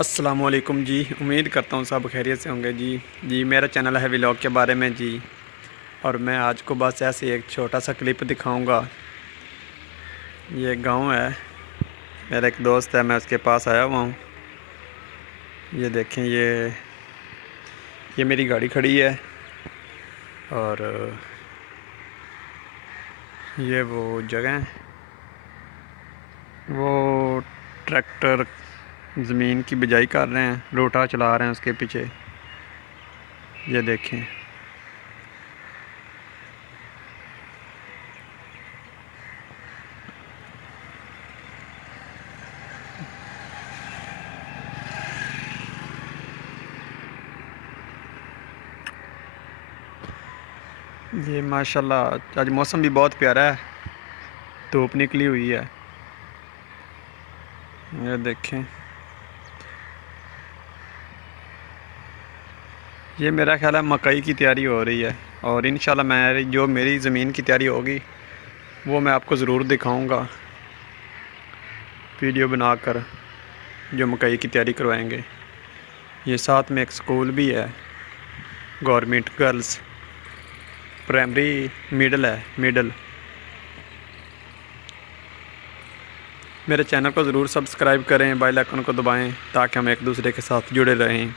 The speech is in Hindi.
अस्सलामुअलैकुम जी। उम्मीद करता हूँ सब खैरियत से होंगे जी। मेरा चैनल है व्लॉग के बारे में जी। और मैं आज को बस ऐसे एक छोटा सा क्लिप दिखाऊंगा। ये गांव है, मेरा एक दोस्त है, मैं उसके पास आया हुआ हूँ। ये देखें, ये मेरी गाड़ी खड़ी है और ये वो जगह है, वो ट्रैक्टर ज़मीन की बिजाई कर रहे हैं, रोटा चला रहे हैं उसके पीछे। ये देखें, ये माशाल्लाह आज मौसम भी बहुत प्यारा है, धूप निकली हुई है। ये देखें, ये मेरा ख्याल है मकई की तैयारी हो रही है और इंशाल्लाह मैं जो मेरी ज़मीन की तैयारी होगी वो मैं आपको ज़रूर दिखाऊंगा वीडियो बनाकर, जो मकई की तैयारी करवाएंगे। ये साथ में एक स्कूल भी है, गवर्नमेंट गर्ल्स प्राइमरी मिडल है, मिडल। मेरे चैनल को ज़रूर सब्सक्राइब करें, बेल आइकन को दबाएं ताकि हम एक दूसरे के साथ जुड़े रहें।